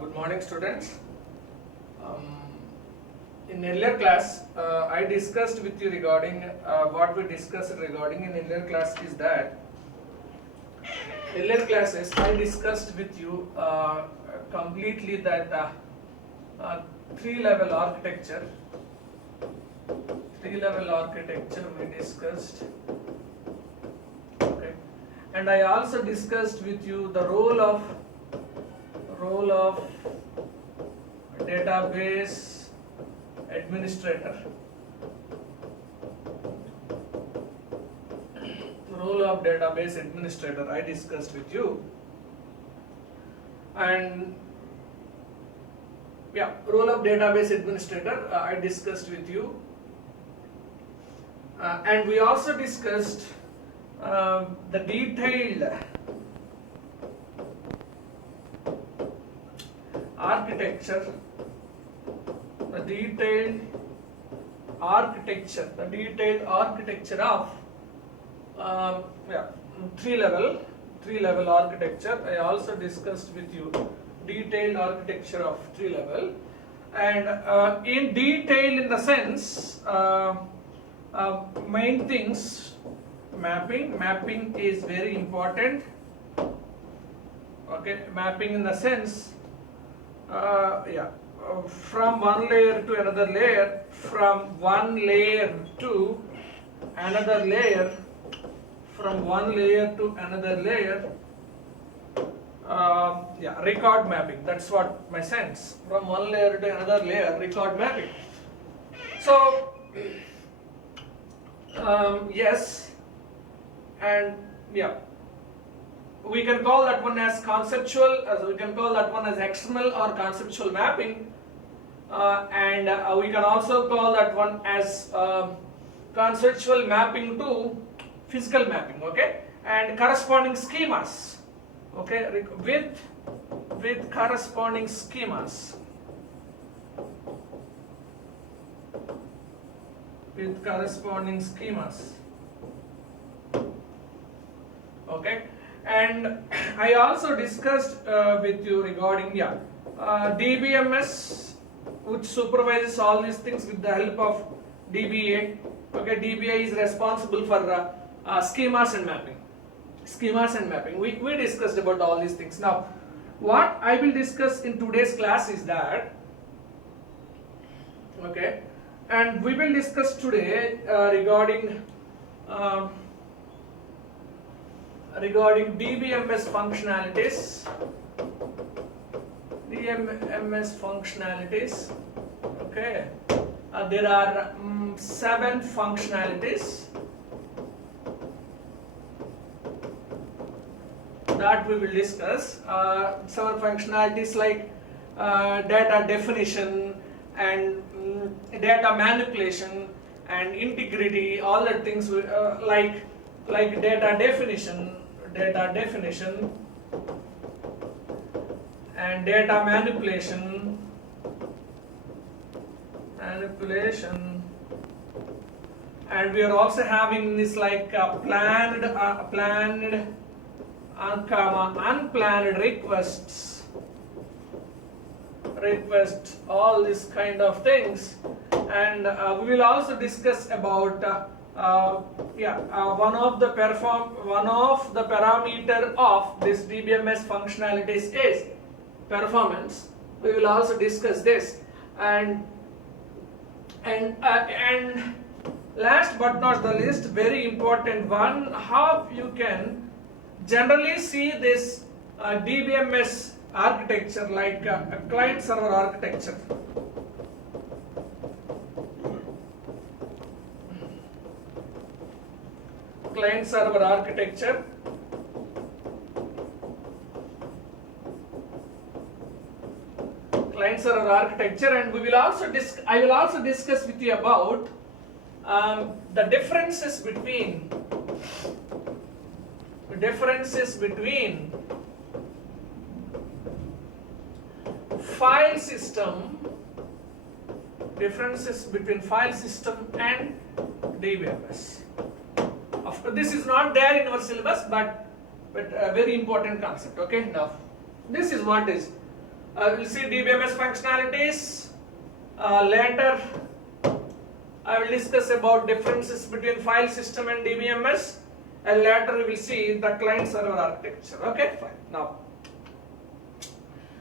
Good morning, students. In earlier class, I discussed with you regarding what we discussed regarding in earlier class is that earlier classes I discussed with you completely that three-level architecture. Three-level architecture we discussed. Okay, and I also discussed with you the role of database administrator. Role of database administrator I discussed with you, and role of database administrator I discussed with you, and we also discussed the detailed architecture, the detailed architecture of three-level architecture. I also discussed with you detailed architecture of three-level, and in detail in the sense main things, mapping is very important. Okay, mapping in the sense from one layer to another layer, from one layer to another layer, from one layer to another layer, record mapping. That's what my sense. From one layer to another layer, record mapping. So yes, and we can call that one as conceptual, we can call that one as external or conceptual mapping, and we can also call that one as conceptual mapping to physical mapping. Okay, and corresponding schemas. Okay, with corresponding schemas. With corresponding schemas. Okay, and I also discussed with you regarding DBMS, which supervises all these things with the help of DBA. Okay, DBA is responsible for schemas and mapping. We discussed about all these things. Now, what I will discuss in today's class is that, okay, and we will discuss today regarding DBMS functionalities. Okay, there are 7 functionalities that we will discuss. 7 functionalities like data definition and data manipulation and integrity, all the things like data definition and data manipulation, and we are also having this like planned unplanned requests, all these kind of things, and we will also discuss about one of the parameter of this DBMS functionalities is performance. We will also discuss this, and last but not the least, very important one, how you can generally see this DBMS architecture like a client server architecture. Client server architecture. And we will also I will also discuss with you about the differences between file system and DBMS. Of course, this is not there in our syllabus, but a very important concept. Okay, now this is what is We'll see DBMS functionalities. Later, I will discuss about differences between file system and DBMS, and later we will see the client server architecture. Okay, fine. Now,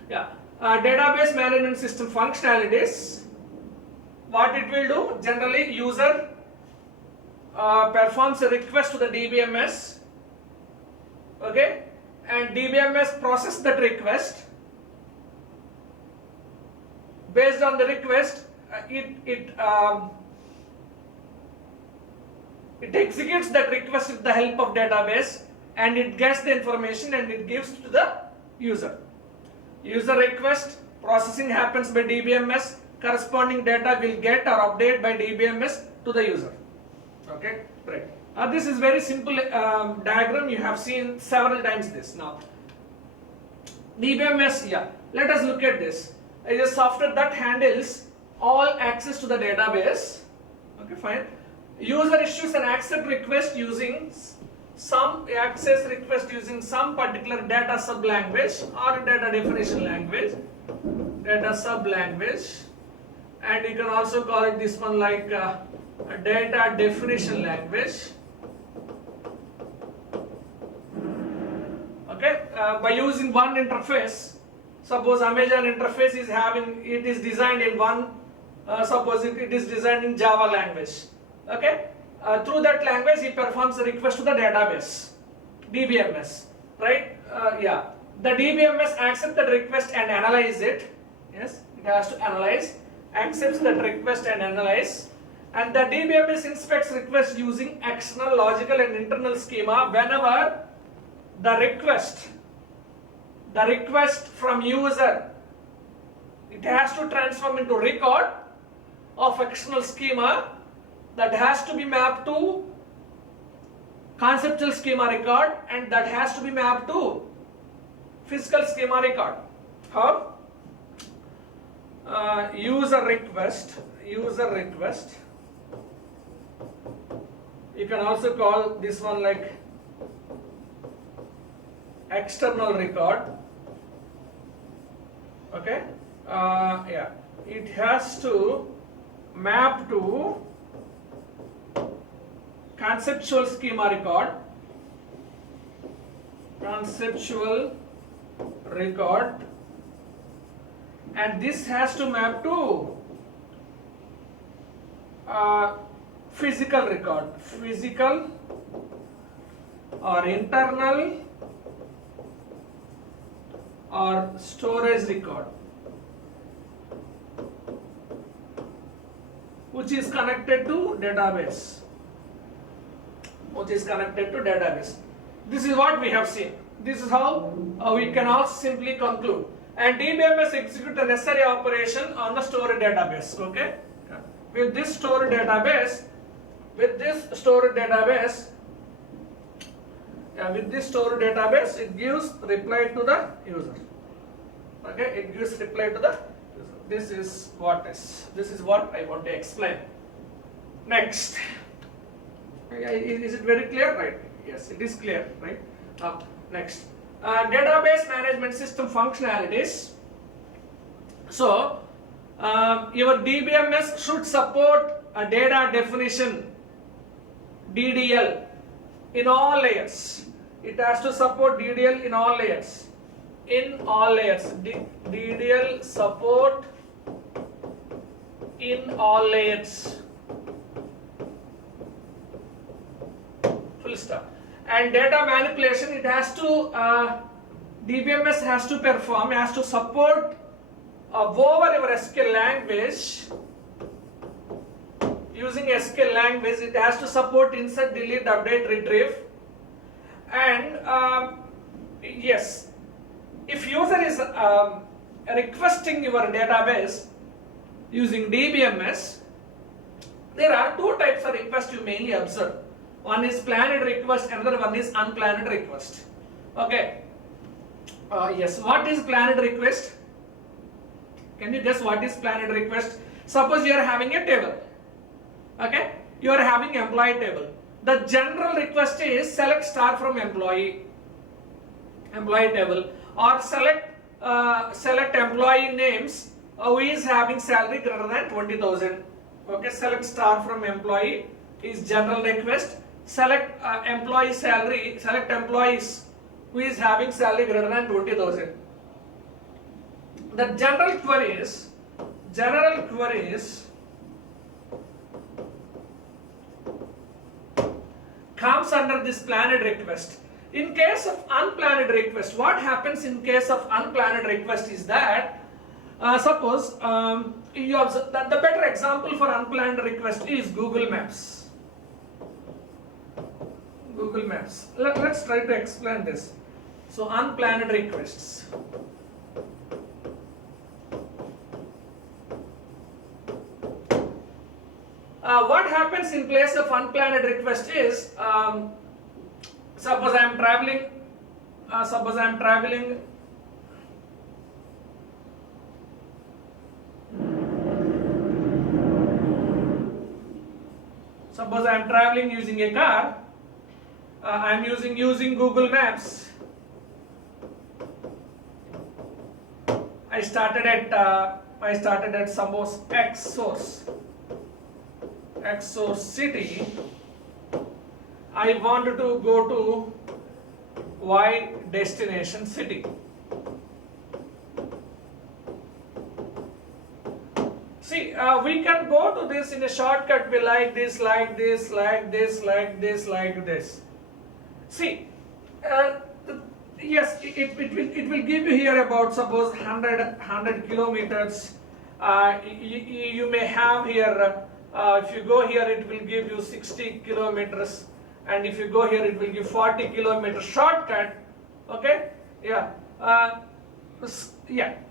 yeah, database management system functionalities. What it will do? Generally, user performs a request to the DBMS. Okay, and DBMS process that request. Based on the request, it executes that request with the help of database, and it gets the information and it gives to the user. User request, processing happens by DBMS, corresponding data will get or update by DBMS to the user. Okay, right. This is very simple diagram. You have seen several times this. Now, DBMS, yeah, let us look at this. It is a software that handles all access to the database. Okay, fine. User issues an access request using some particular data sub language or data definition language, and you can also call it this one like a data definition language. Okay, by using one interface. Suppose Amazon interface is designed in one. Suppose it is designed in Java language. Okay, through that language he performs a request to the database, DBMS, right? Yeah, the DBMS accepts that request and analyze it. Yes, it has to analyze, accepts that request and analyze, and the DBMS inspects request using external, logical, and internal schema whenever the request from user, it has to transform into record of external schema that has to be mapped to conceptual schema record, and that has to be mapped to physical schema record. How? User request, you can also call this one like external record. Okay, yeah, it has to map to conceptual schema record, and this has to map to physical record, or internal or storage record, which is connected to database. This is what we have seen. This is how we can also simply conclude. And DBMS execute the necessary operation on the stored database. Okay. With this stored database, it gives reply to the user. Okay, it gives reply to the user. This is what I want to explain. Next, is it very clear? Right? Yes, it is clear. Right? Next, database management system functionalities. So, your DBMS should support a data definition, DDL, in all layers. It has to support DDL in all layers. DDL support in all layers. Full stop. And data manipulation, it has to DBMS has to support over your SQL language. Using SQL language, it has to support insert, delete, update, retrieve. And yes, if user is requesting your database using DBMS, there are two types of requests you mainly observe. One is planned request, another one is unplanned request. Okay. Yes, what is planned request? Can you guess what is planned request? Suppose you are having a table. Okay, you are having employee table. The general request is select star from employee table, or select select employee names who is having salary greater than 20,000. Okay, select star from employee is general request. Select employee salary, select employees who is having salary greater than 20,000. The general queries comes under this planned request. In case of unplanned request, what happens in case of unplanned request is that suppose you observe that the better example for unplanned request is Google Maps. Google Maps. Let's try to explain this. So unplanned requests. What happens in place of unplanned request is suppose I am traveling. Suppose I am traveling using a car. I am using Google Maps. I started at suppose X source city. I wanted to go to Y destination city. See, we can go to this in a shortcut way like this. See, yes, it will give you here about suppose 100 kilometers. You may have here. If you go here, it will give you 60 kilometers, and if you go here, it will give 40 kilometers shortcut. Okay, yeah,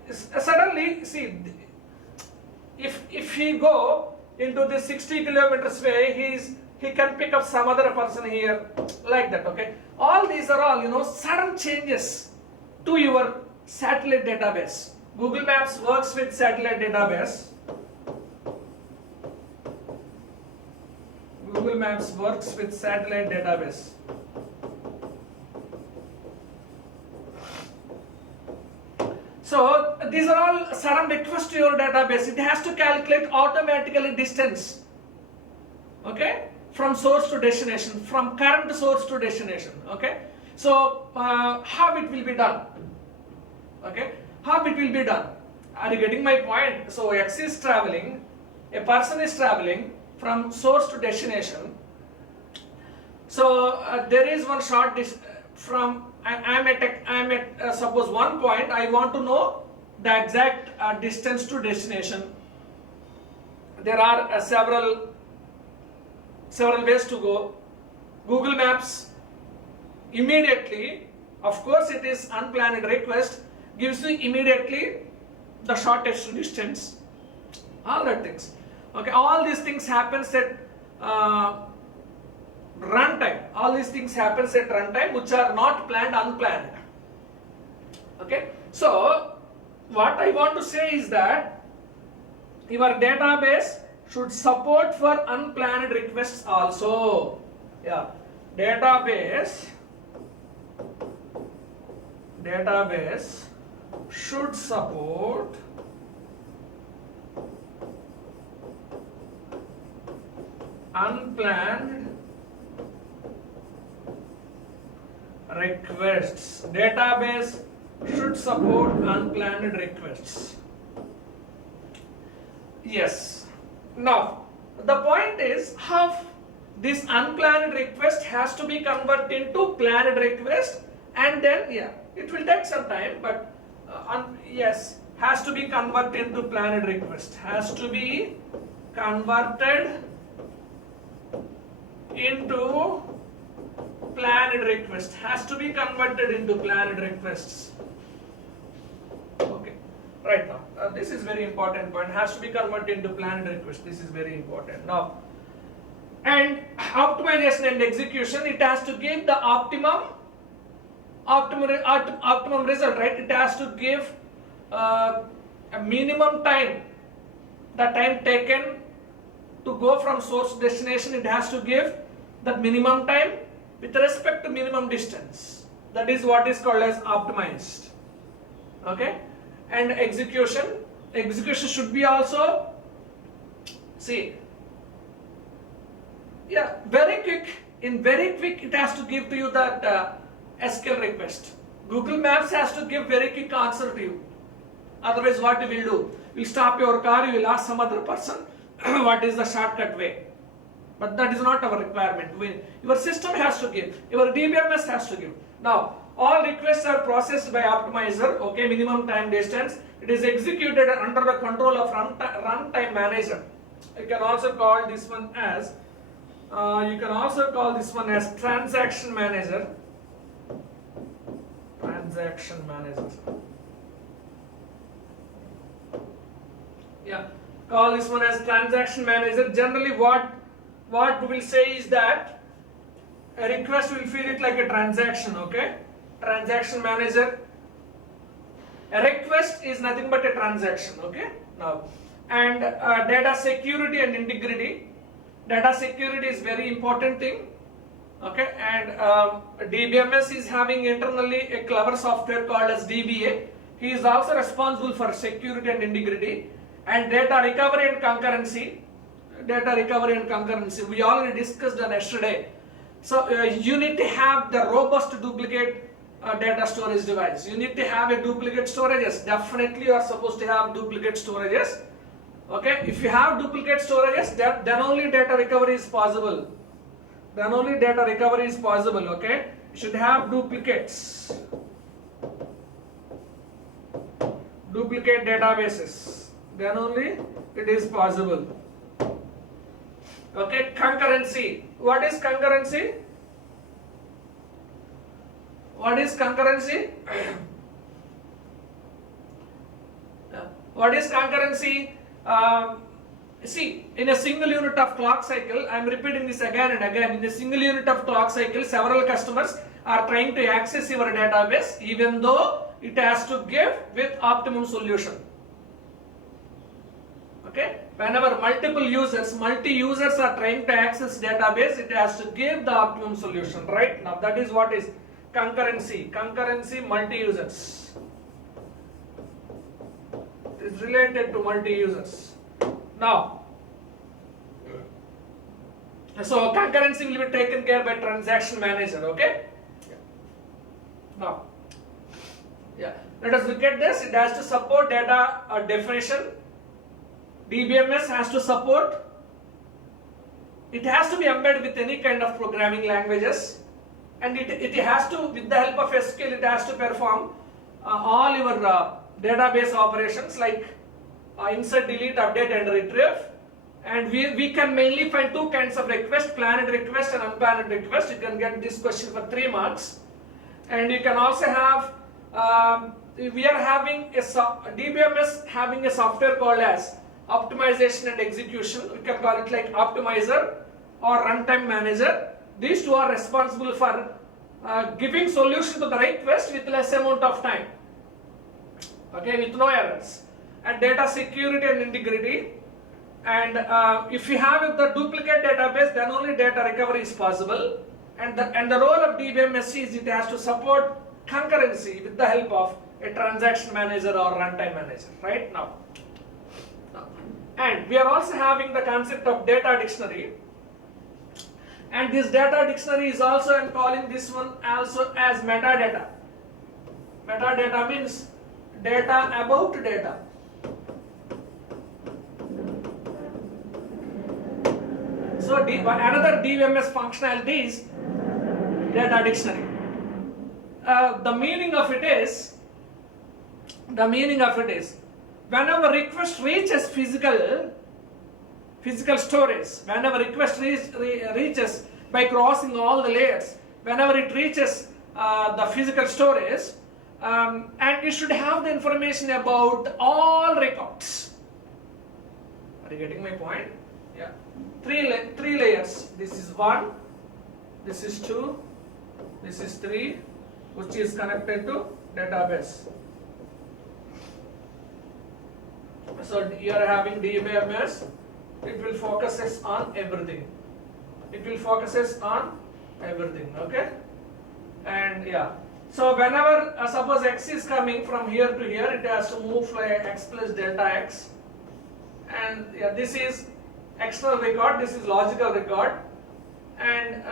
Suddenly, see, if he go into the 60 kilometers way, he can pick up some other person here, like that. Okay, all these are all sudden changes to your satellite database. Google Maps works with satellite database. Google Maps works with satellite database. So these are all sudden requests to your database. It has to calculate automatically distance. Okay, from source to destination, from current source to destination. Okay, so how it will be done? Okay, how it will be done? Are you getting my point? So X is traveling, a person is traveling from source to destination. So there is one short from I am at suppose one point. I want to know the exact distance to destination. There are several ways to go. Google Maps immediately, of course it is unplanned request, gives you immediately the shortest distance, all that things. Okay, all these things happens at runtime. All these things happens at runtime, which are not planned, unplanned. Okay, so what I want to say is that your database should support for unplanned requests also. Yeah, database should support unplanned requests. Database should support unplanned requests. Yes. Now, the point is how this unplanned request has to be converted into planned request, and then it will take some time, but yes, has to be converted into planned request. Has to be converted into planned request. Has to be converted into planned requests. Okay, right now this is very important point. Has to be converted into planned request. This is very important. Now, and optimization and execution, it has to give the optimum result, right? It has to give a minimum time, the time taken to go from source to destination. It has to give that minimum time with respect to minimum distance. That is what is called as optimized. Okay, and execution should be also, see, yeah, very quick. In very quick, it has to give to you that SQL request. Google Maps has to give very quick answer to you. Otherwise, what you will do? You will stop your car. You will ask some other person what is the shortcut way. But that is not our requirement. Your system has to give. Your DBMS has to give. Now, all requests are processed by optimizer. Okay, minimum time distance. It is executed under the control of runtime manager. You can also call this one as transaction manager. Transaction manager. Yeah, call this one as transaction manager. Generally, what we will say is that a request will feel it like a transaction. Okay, transaction manager. A request is nothing but a transaction. Okay, now, and data security and integrity. Data security is very important thing. Okay, and DBMS is having internally a clever software called as DBA. He is also responsible for security and integrity. And data recovery and concurrency. We already discussed that yesterday. So you need to have the robust duplicate data storage device. You need to have a duplicate storages. Definitely you are supposed to have duplicate storages. Okay, if you have duplicate storages, then only data recovery is possible. Okay, you should have duplicates. Duplicate databases. Then only it is possible. Okay, concurrency. What is concurrency? What is concurrency? What is concurrency? See, in a single unit of clock cycle, I am repeating this again and again. In a single unit of clock cycle, several customers are trying to access your database, even though it has to give with optimum solution. Okay, whenever multi-users are trying to access database, it has to give the optimum solution. Right now, that is what is concurrency. Concurrency, multi-users. It is related to multi-users. Now, so concurrency will be taken care by transaction manager. Okay. Now, yeah, let us look at this. It has to support data definition. DBMS has to support. It has to be embedded with any kind of programming languages, and it has to, with the help of SQL, it has to perform all your database operations like insert, delete, update, and retrieve. And we can mainly find two kinds of request: planned request and unplanned request. You can get this question for 3 marks. And you can also have, we are having DBMS having a software called as optimization and execution. We can call it like optimizer or runtime manager. These two are responsible for giving solution to the request with less amount of time. Okay, with no errors. And data security and integrity. And if you have the duplicate database, then only data recovery is possible. And the role of DBMS is it has to support concurrency with the help of a transaction manager or runtime manager. Right now. And we are also having the concept of data dictionary. And this data dictionary is also, I am calling this one also as metadata. Metadata means data about data. So another DBMS functionality is data dictionary. The meaning of it is whenever request reaches physical storage, whenever request reaches by crossing all the layers, whenever it reaches the physical storage, and it should have the information about all records. Are you getting my point? Yeah. Three layers. This is 1, this is 2, this is 3, which is connected to database. So you are having DBMS. It will focuses on everything. Okay. And yeah. So whenever suppose x is coming from here to here, it has to move like x plus delta x, and yeah, this is external record, this is logical record, and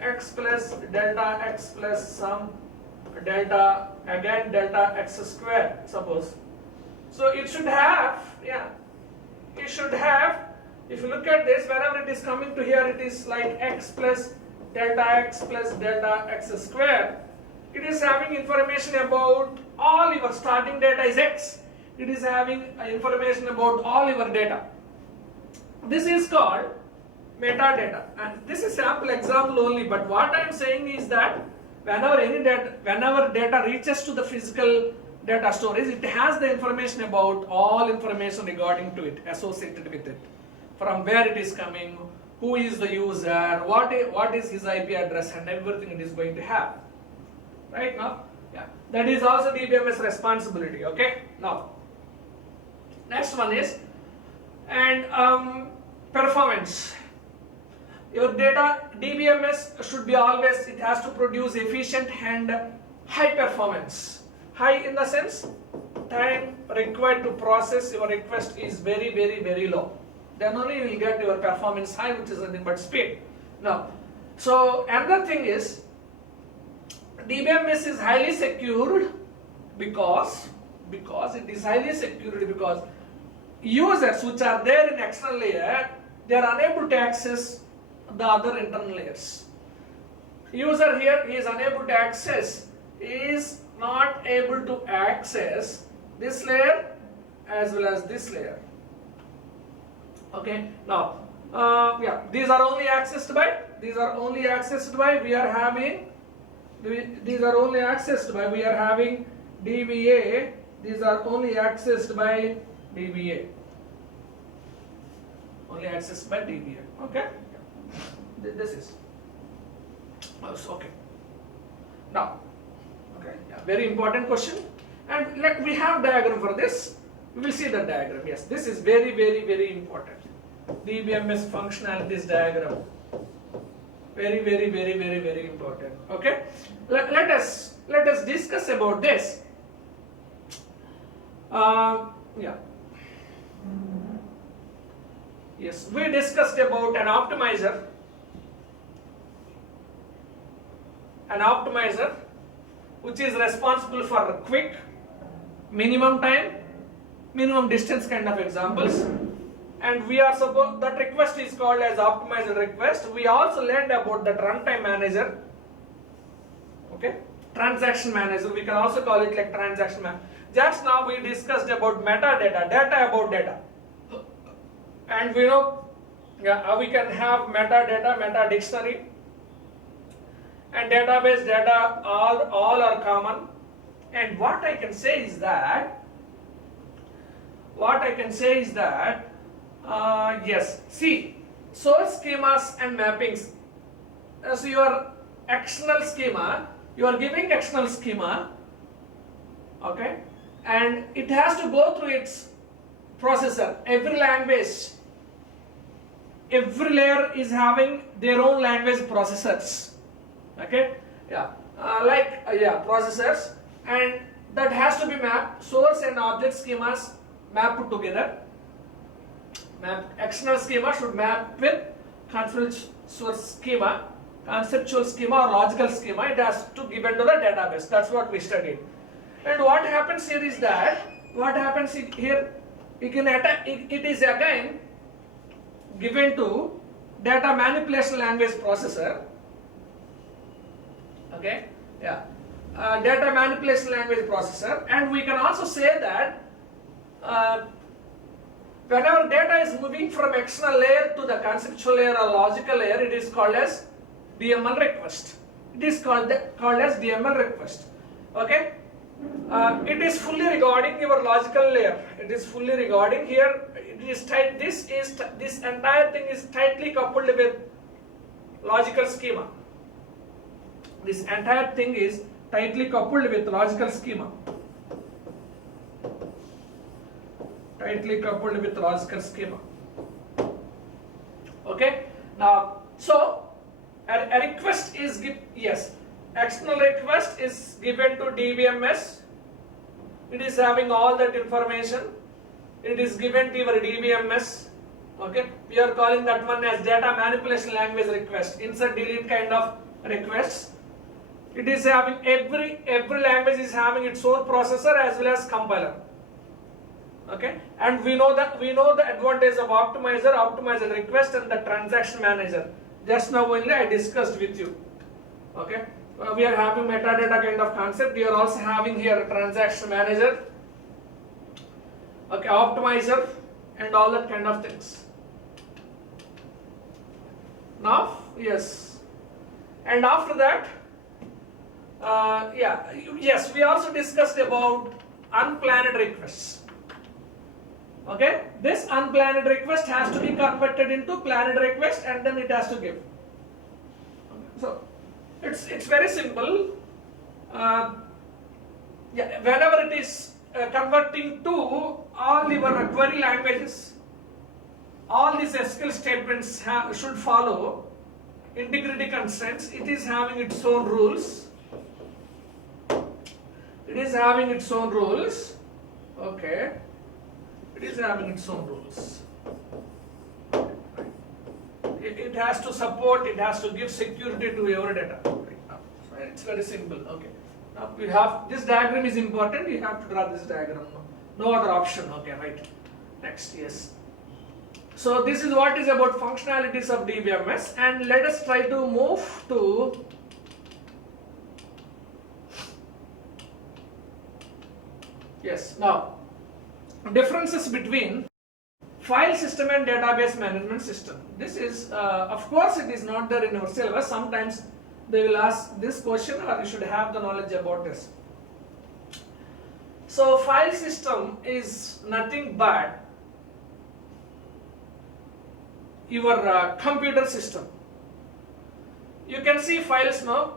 x plus delta x plus some delta again delta x square suppose. So it should have, yeah, it should have, if you look at this, whenever it is coming to here, it is like x plus delta x square. It is having information about all your starting data is x. It is having information about all your data. This is called metadata, and this is sample example only, but what I am saying is that whenever data reaches to the physical data storage, it has the information about all information regarding to it, associated with it, from where it is coming, who is the user, what is his IP address, and everything it is going to have. Right now, yeah, that is also DBMS responsibility. Okay, now next one is performance. Your data DBMS should be always, it has to produce efficient and high performance. High in the sense time required to process your request is very, very, very low. Then only you will get your performance high, which is nothing but speed. Now, so another thing is DBMS is highly secured because it is highly secured because users which are there in external layer, they are unable to access the other internal layers. User here is unable to access, is not able to access this layer as well as this layer. Okay, now yeah, these are only accessed by we are having DBA. These are only accessed by DBA. Only accessed by DBA. Okay. This is okay. Now, okay, yeah, very important question. And we have diagram for this. We will see the diagram. Yes, this is very, very, very important. DBMS functionalities diagram. Very, very, very, very, very important. Okay. Let us discuss about this. Yeah. Yes, we discussed about an optimizer. An optimizer which is responsible for quick, minimum time, minimum distance kind of examples. And we are supposed, that request is called as optimizer request. We also learned about that runtime manager. Okay, transaction manager, we can also call it like transaction manager. Just now we discussed about metadata, data about data. And we know, yeah, we can have metadata, meta dictionary, and database data, all are common. And what I can say is that yes, see, source schemas and mappings. So your external schema, you are giving external schema, okay, and it has to go through its processor. Every language, every layer is having their own language processors. Okay, yeah, processors, and that has to be mapped. Source and object schemas mapped together. External schema should map with conceptual schema or logical schema. It has to give it to the database. That's what we studied. And what happens here is that it is again given to data manipulation language processor. Okay, yeah, data manipulation language processor, and we can also say that whenever data is moving from external layer to the conceptual layer or logical layer, it is called as DML request. It is called as DML request. Okay, it is fully regarding your logical layer. It is fully regarding here. It is tight. This entire thing is tightly coupled with logical schema. This entire thing is tightly coupled with logical schema. Tightly coupled with logical schema. Okay. Now, so a request is external request is given to DBMS. It is having all that information. It is given to your DBMS. Okay, we are calling that one as data manipulation language request, insert delete kind of requests. It is having every language is having its own processor as well as compiler. Okay, and we know the advantage of optimizer request and the transaction manager. Just now only I discussed with you. Okay, we are having metadata kind of concept. We are also having here a transaction manager. Okay, optimizer and all that kind of things. Now, yes, and after that, yes, we also discussed about unplanned requests. Okay, this unplanned request has to be converted into planned request, and then it has to give. Okay. So it's very simple. Whenever it is converting to all your query languages, all these SQL statements should follow integrity constraints. It is having its own rules. It is having its own rules. Okay. It is having its own rules. It has to support, it has to give security to your data. It's very simple. Okay. Now we have, this diagram is important, you have to draw this diagram. No other option. Okay, right. Next, yes. So this is what is about functionalities of DBMS, and let us try to move to now differences between file system and database management system. This is of course it is not there in your syllabus. Sometimes they will ask this question, or you should have the knowledge about this. So file system is nothing but your computer system. You can see files now.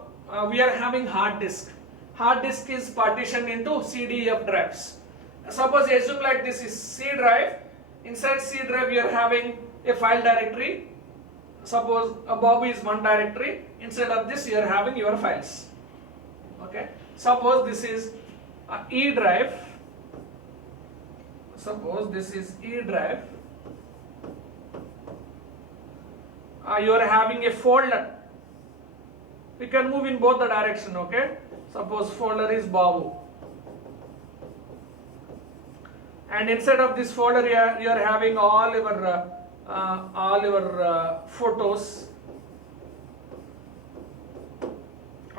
We are having hard disk. Hard disk is partitioned into CDF drives. Suppose assume like this is C drive. Inside C drive you are having a file directory. Suppose Bobby is one directory. Instead of this you are having your files. Okay. Suppose this is E drive. Suppose this is E drive. You are having a folder. We can move in both the direction. Okay. Suppose folder is Babu. And inside of this folder you are having all your photos,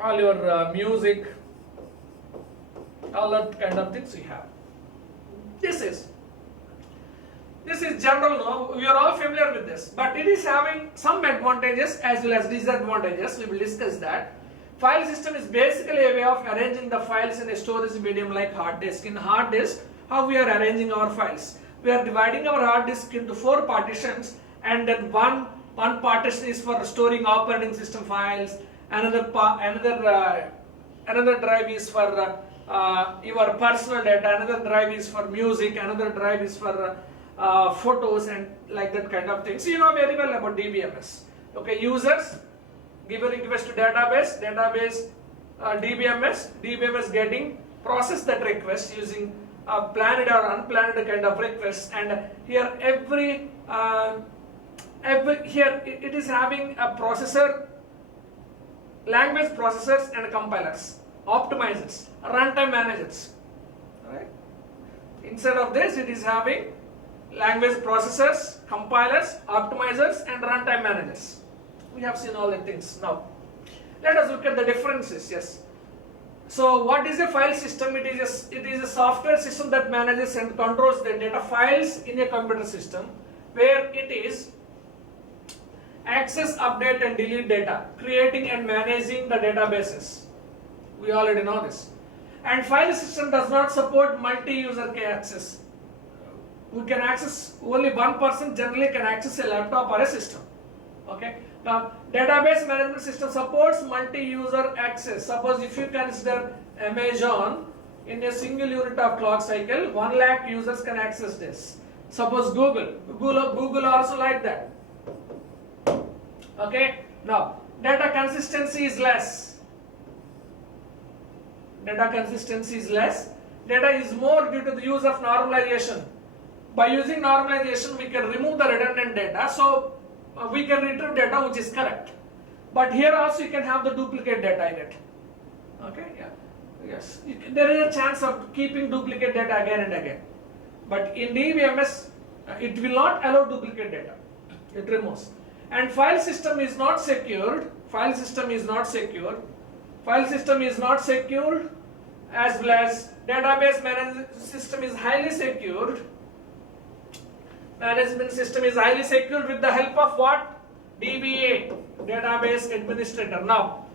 all your music, all that kind of things we have. This is general now. We are all familiar with this, but it is having some advantages as well as disadvantages. We will discuss that. File system is basically a way of arranging the files in a storage medium like hard disk. In hard disk, how we are arranging our files? We are dividing our hard disk into 4 partitions, and then one partition is for storing operating system files. Another drive is for your personal data. Another drive is for music. Another drive is for photos and like that kind of things. So you know very well about DBMS. Okay, users give a request to database, DBMS getting process that request using planned or unplanned kind of requests, and here it is having a processor, language processors and compilers, optimizers, runtime managers. Alright. Instead of this, it is having language processors, compilers, optimizers and runtime managers. We have seen all the things. Now let us look at the differences. Yes. So what is a file system? It is a software system that manages and controls the data files in a computer system, where it is access, update and delete data, creating and managing the databases. We already know this. And file system does not support multi-user access. We can access, only one person generally can access a laptop or a system. Okay. Now, database management system supports multi-user access. Suppose if you consider Amazon, in a single unit of clock cycle, 1 lakh users can access this. Suppose Google also like that. Okay. Now, data consistency is less. Data consistency is less. Data is more due to the use of normalization. By using normalization, we can remove the redundant data, so we can retrieve data which is correct. But here also you can have the duplicate data in it. Okay, yeah, yes. There is a chance of keeping duplicate data again and again. But in DBMS, it will not allow duplicate data. It removes. And file system is not secured. File system is not secured. File system is not secured, as well as database management system is highly secured. Management system is highly secured with the help of what? DBA, database administrator. Now,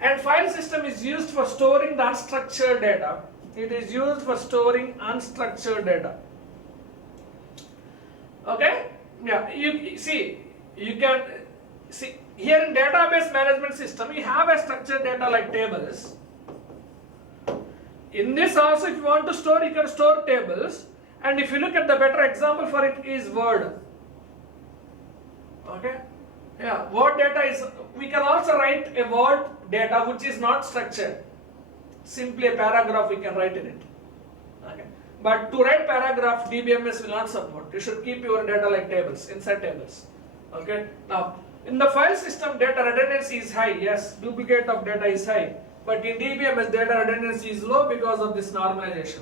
and file system is used for storing the unstructured data. It is used for storing unstructured data. Okay? Yeah, you see, you can see here in database management system, we have a structured data like tables. In this also, if you want to store, you can store tables. And if you look at the better example for it is Word. Okay? Yeah, Word data is, we can also write a Word data which is not structured. Simply a paragraph we can write in it. Okay? But to write paragraph, DBMS will not support. You should keep your data like tables, inside tables. Okay? Now, in the file system, data redundancy is high. Yes, duplicate of data is high. But in DBMS, data redundancy is low because of this normalization.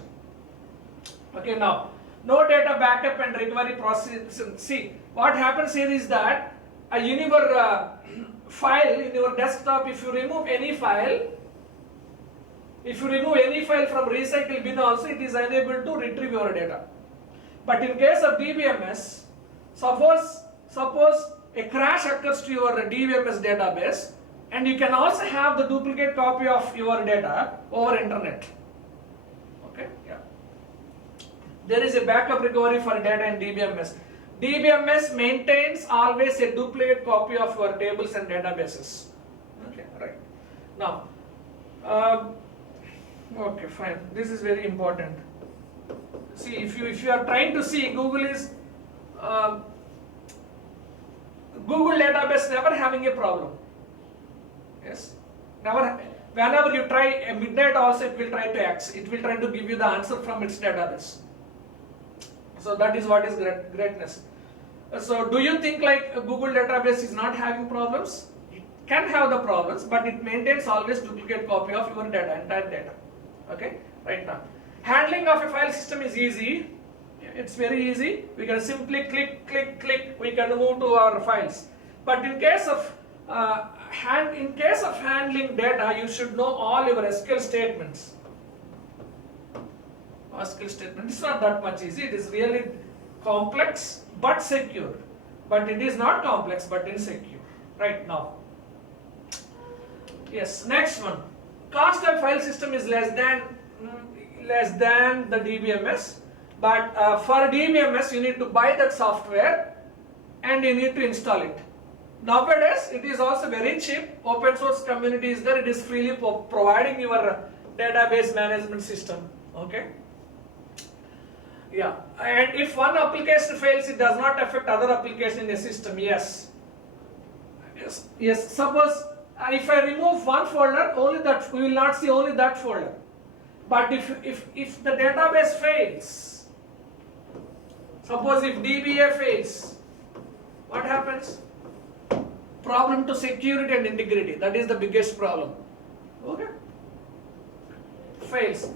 Okay, now, no data backup and recovery process. See, what happens here is that in your file, in your desktop, if you remove any file, from recycle bin also, it is unable to retrieve your data. But in case of DBMS, suppose a crash occurs to your DBMS database, and you can also have the duplicate copy of your data over internet. Okay, yeah. There is a backup recovery for data in DBMS. DBMS maintains always a duplicate copy of your tables and databases. Okay, right. Now, okay, fine. This is very important. See, if you are trying to see, Google database never having a problem. Yes, never. Whenever you try a midnight, also it will try to give you the answer from its database. So that is what is greatness. So do you think like a Google database is not having problems? It can have the problems, but it maintains always duplicate copy of your data, entire data. Okay, right now. Handling of a file system is easy. It's very easy. We can simply click, we can move to our files. But in case of handling data, you should know all your SQL statements. SQL statement. It's not that much easy. It is really complex but secure. But it is not complex but insecure. Right now. Yes. Next one. Cost of file system is less than the DBMS. But for DBMS, you need to buy that software and you need to install it. Nowadays, it is also very cheap. Open source community is there. It is freely providing your database management system. Okay. Yeah. And if one application fails, it does not affect other applications in the system. Yes. Yes. Suppose if I remove one folder, only that we will not see only that folder. But if the database fails, suppose if DBA fails, what happens? Problem to security and integrity. That is the biggest problem. Okay? Fails.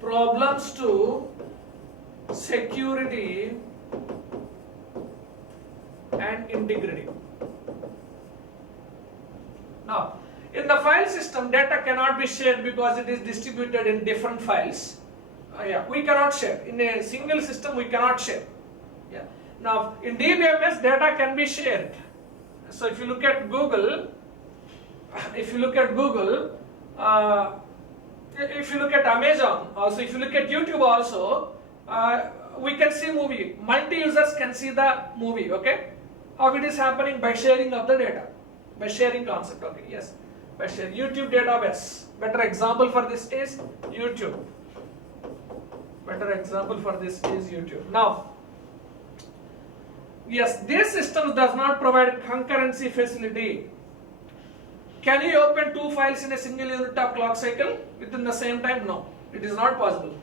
Problems to security and integrity. Now, in the file system, data cannot be shared because it is distributed in different files. We cannot share. In a single system, we cannot share. Yeah. Now, in DBMS, data can be shared. So, if you look at Google, if you look at Amazon, also if you look at YouTube also, we can see movie. Multi-users can see the movie, okay? How it is happening? By sharing of the data. By sharing concept, okay, yes. By sharing. YouTube database. Better example for this is YouTube. Better example for this is YouTube. Now, yes, this system does not provide concurrency facility. Can you open two files in a single unit of clock cycle within the same time? No, it is not possible.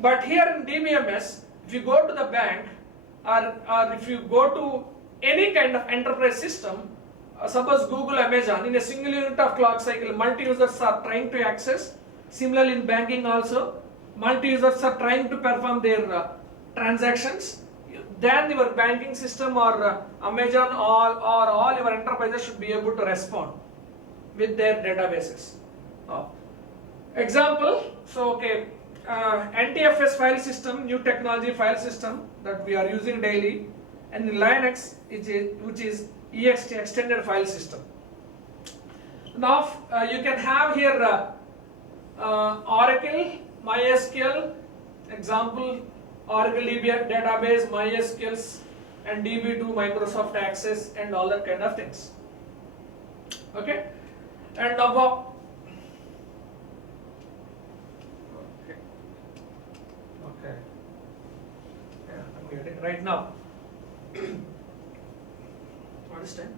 But here in DBMS, if you go to the bank or if you go to any kind of enterprise system, suppose Google, Amazon, in a single unit of clock cycle, multi-users are trying to access. Similarly in banking also, multi-users are trying to perform their transactions. Then your banking system or Amazon or all your enterprises should be able to respond with their databases. Example, so okay, NTFS file system, new technology file system that we are using daily, and in Linux, which is EXT, extended file system. Now you can have here Oracle, MySQL, example Oracle database, MySQL, and DB2, Microsoft Access, and all that kind of things. Okay, and now okay, yeah, I'm getting right now. What is time?